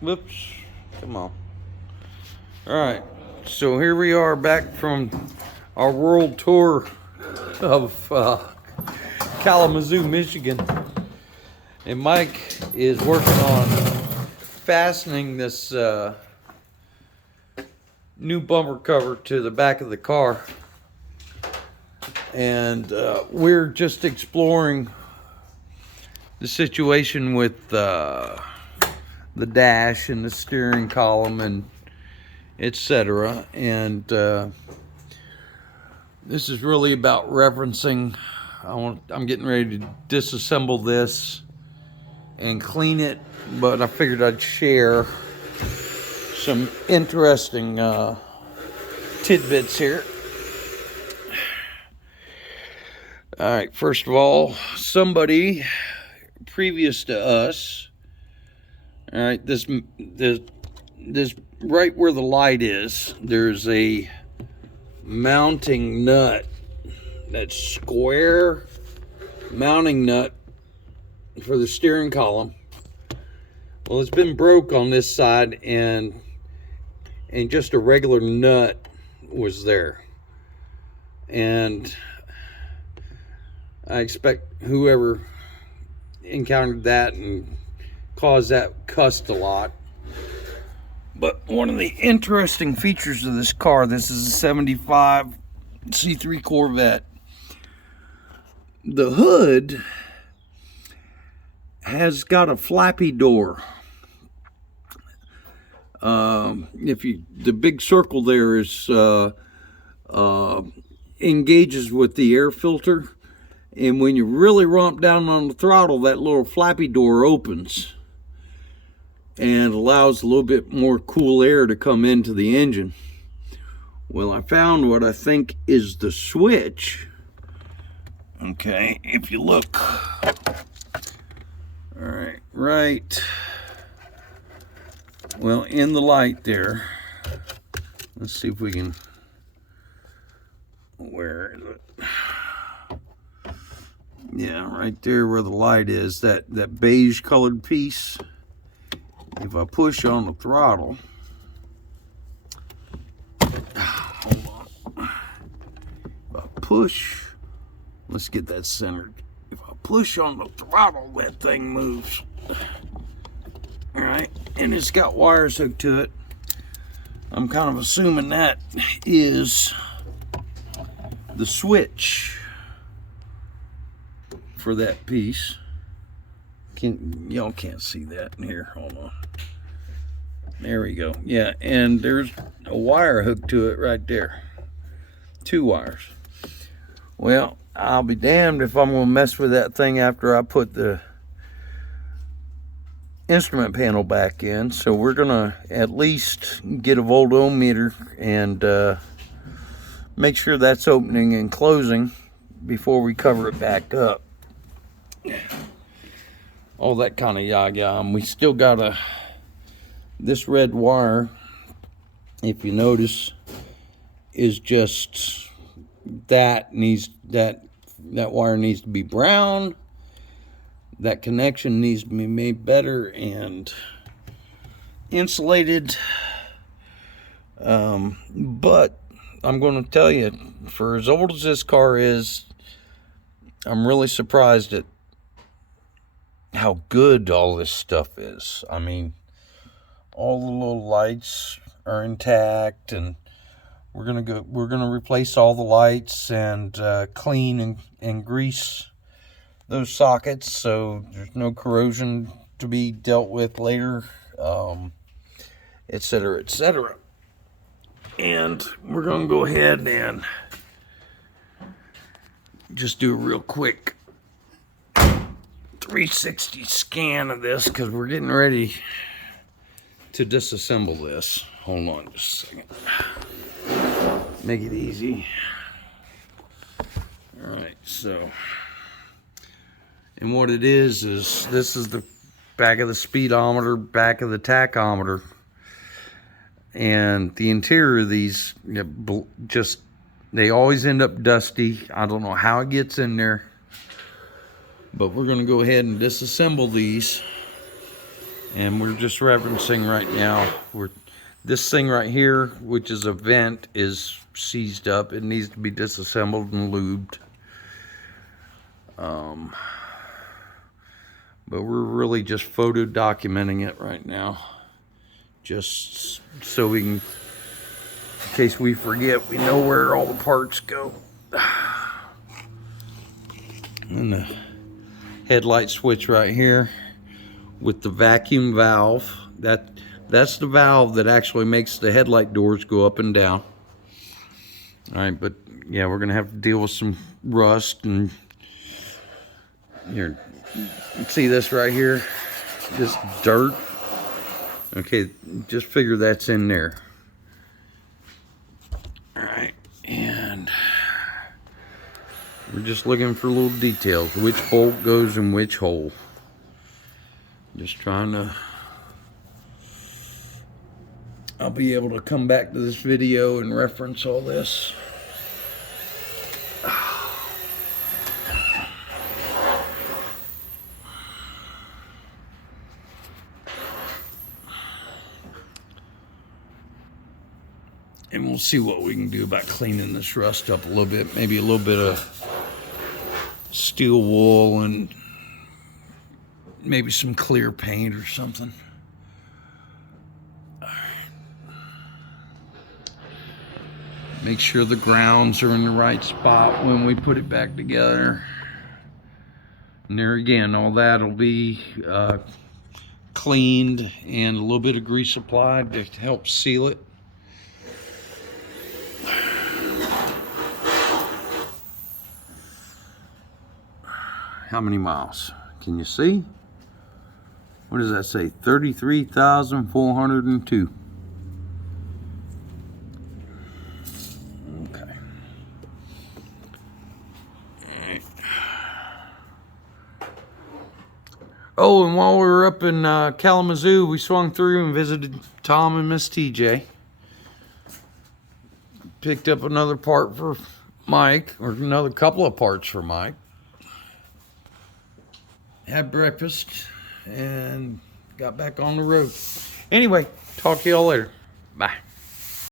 Whoops. Come on. All right. So here we are back from our world tour of Kalamazoo, Michigan. And Mike is working on fastening this new bumper cover to the back of the car. And we're just exploring the situation with the dash and the steering column and etc. And this is really about referencing. I'm getting ready to disassemble this and clean it, but I figured I'd share some interesting tidbits here. All right, first of all, somebody previous to us, all right, this right where the light is, there's a mounting nut, that square mounting nut for the steering column. Well, it's been broke on this side, and just a regular nut was there. And I expect whoever encountered that and caused that cussed a lot. But one of the interesting features of this car, this is a 75 C3 Corvette. The hood has got a flappy door. The big circle there is engages with the air filter, and when you really romp down on the throttle, that little flappy door opens and allows a little bit more cool air to come into the engine. Well, I found what I think is the switch. Okay, if you look, all right, well, in the light there, let's see if we can, where is it? Yeah, right there where the light is, that beige colored piece. If I push on the throttle, hold on. If I push, let's get that centered. If I push on the throttle, that thing moves. All right, and it's got wires hooked to it. I'm kind of assuming that is the switch for that piece. Y'all can't see that in here. Hold on. There we go. Yeah, and there's a wire hooked to it right there. 2 wires. Well, I'll be damned if I'm gonna mess with that thing after I put the instrument panel back in. So we're gonna at least get a voltometer and make sure that's opening and closing before we cover it back up. All that kind of yah-yah. And we still got this red wire, if you notice, is just that wire needs to be brown. That connection needs to be made better and insulated. But I'm going to tell you, for as old as this car is, I'm really surprised at how good all this stuff is. I mean, all the little lights are intact, and we're gonna replace all the lights and clean and grease those sockets so there's no corrosion to be dealt with later, etc., etc. And we're gonna go ahead and just do a real quick 360 scan of this, because we're getting ready to disassemble this. Hold on just a second. Make it easy. All right, so, and what it is this is the back of the speedometer, back of the tachometer, and the interior of these, just, they always end up dusty. I don't know how it gets in there. But we're going to go ahead and disassemble these And we're just referencing right now, this thing right here, which is a vent, is seized up. It needs to be disassembled and lubed. But we're really just photo documenting it right now, just so we can, in case we forget, we know where all the parts go. And the headlight switch right here with the vacuum valve. That's the valve that actually makes the headlight doors go up and down. All right, but yeah, we're gonna have to deal with some rust. And here, see this right here, this dirt. Okay, just figure that's in there. All right, and we're just looking for little details, which bolt goes in which hole. Just trying to, I'll be able to come back to this video and reference all this. And we'll see what we can do about cleaning this rust up a little bit. Maybe a little bit of steel wool and maybe some clear paint or something. Make sure the grounds are in the right spot when we put it back together. And there again, all that will be cleaned and a little bit of grease applied to help seal it. How many miles? Can you see? What does that say? 33,402. Okay. All right. Oh, and while we were up in Kalamazoo, we swung through and visited Tom and Miss TJ. Picked up another part for Mike, or another couple of parts for Mike. Had breakfast and got back on the road. Anyway, talk to y'all later. Bye.